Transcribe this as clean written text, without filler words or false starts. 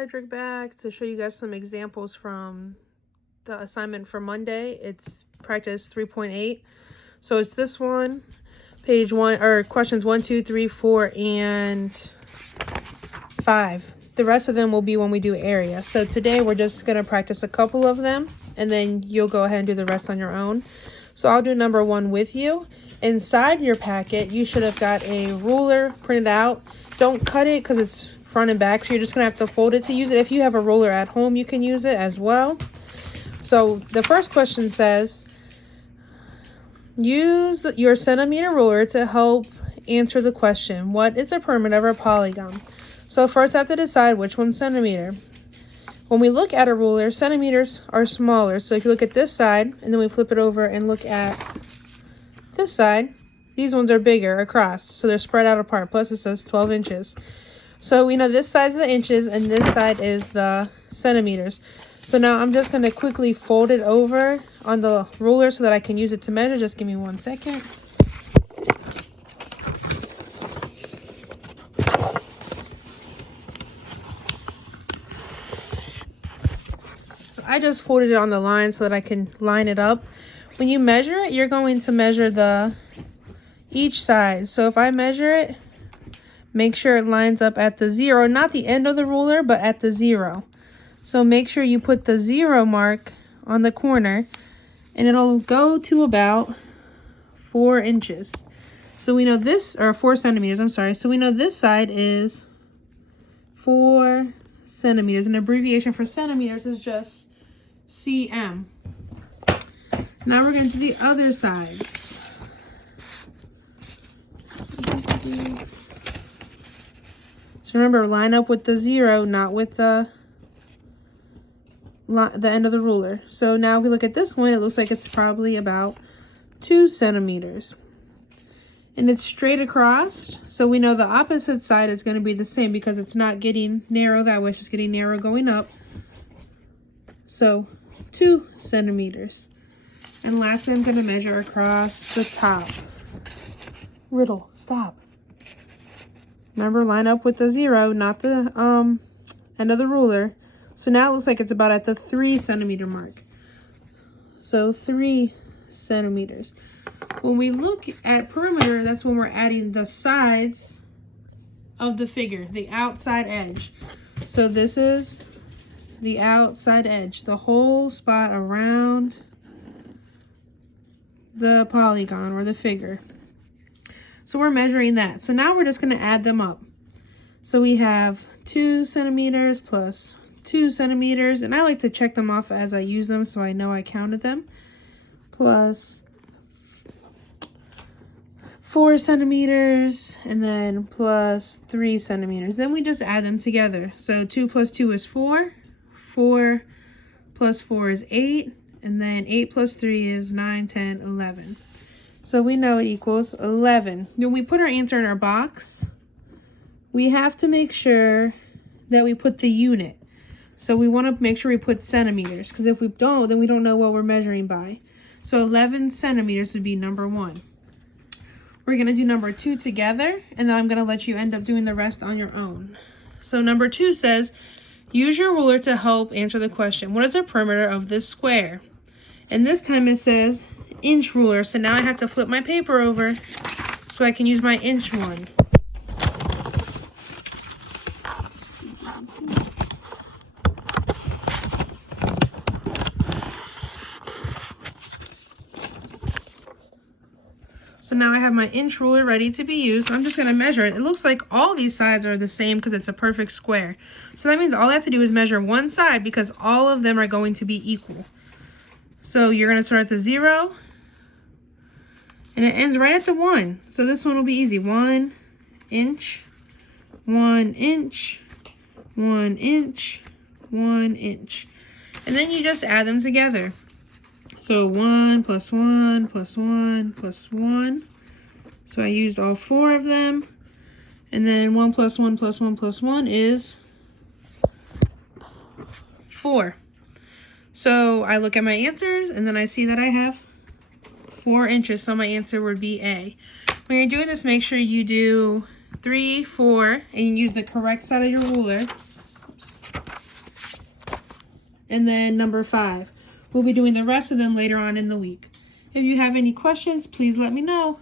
Cedric back to show you guys some examples from the assignment for Monday. It's practice 3.8. So it's this one, page 1, or questions 1, 2, 3, 4, and 5. The rest of them will be when we do area. So today we're just going to practice a couple of them, and then you'll go ahead and do the rest on your own. So I'll do number 1 with you. Inside your packet, you should have got a ruler printed out. Don't cut it because it's front and back, so you're just gonna have to fold it to use it. If you have a ruler at home, you can use it as well. So the first question says, use your centimeter ruler to help answer the question, what is the perimeter of a polygon? So first I have to decide which one's centimeter. When we look at a ruler, centimeters are smaller. So if you look at this side and then we flip it over and look at this side, these ones are bigger across, so they're spread out apart. Plus it says 12 inches. So we know this side's the inches and this side is the centimeters. So now I'm just going to quickly fold it over on the ruler so that I can use it to measure. Just give me 1 second. So I just folded it on the line so that I can line it up. When you measure it, you're going to measure each side. So if I measure it, make sure it lines up at the 0, not the end of the ruler, but at the 0. So make sure you put the 0 mark on the corner, and it'll go to about 4 inches. So we know this, or 4 centimeters, I'm sorry. So we know this side is 4 centimeters. An abbreviation for centimeters is just cm. Now we're going to do the other sides. So remember, line up with the 0, not with the end of the ruler. So now if we look at this one, it looks like it's probably about 2 centimeters. And it's straight across, so we know the opposite side is going to be the same because it's not getting narrow that way, it's just getting narrow going up. So 2 centimeters. And lastly, I'm going to measure across the top. Riddle, stop. Remember, line up with the 0, not the end of the ruler. So now it looks like it's about at the 3 centimeter mark. So 3 centimeters. When we look at perimeter, that's when we're adding the sides of the figure, the outside edge. So this is the outside edge, the whole spot around the polygon or the figure. So we're measuring that. So now we're just going to add them up. So we have 2 centimeters plus 2 centimeters. And I like to check them off as I use them so I know I counted them. Plus 4 centimeters. And then plus 3 centimeters. Then we just add them together. So 2 plus 2 is 4. 4 plus 4 is 8. And then 8 plus 3 is 9, 10, 11. So we know it equals 11. When we put our answer in our box, we have to make sure that we put the unit. So we want to make sure we put centimeters, because if we don't, then we don't know what we're measuring by. So 11 centimeters would be number 1. We're going to do number 2 together, and then I'm going to let you end up doing the rest on your own. So number 2 says, use your ruler to help answer the question. What is the perimeter of this square? And this time it says inch ruler. So now I have to flip my paper over so I can use my inch one. So now I have my inch ruler ready to be used. I'm just going to measure it. It looks like all these sides are the same because it's a perfect square. So that means all I have to do is measure one side because all of them are going to be equal. So you're going to start at the 0. And it ends right at the 1. So this one will be easy. 1 inch, 1 inch, 1 inch, 1 inch. And then you just add them together. So 1 plus 1 plus 1 plus 1. So I used all 4 of them. And then 1 plus 1 plus 1 plus 1 is 4. So I look at my answers and then I see that I have 4 inches. So my answer would be A. When you're doing this, make sure you do 3, 4, and you use the correct side of your ruler. Oops. and then number 5. We'll be doing the rest of them later on in the week. If you have any questions, please let me know.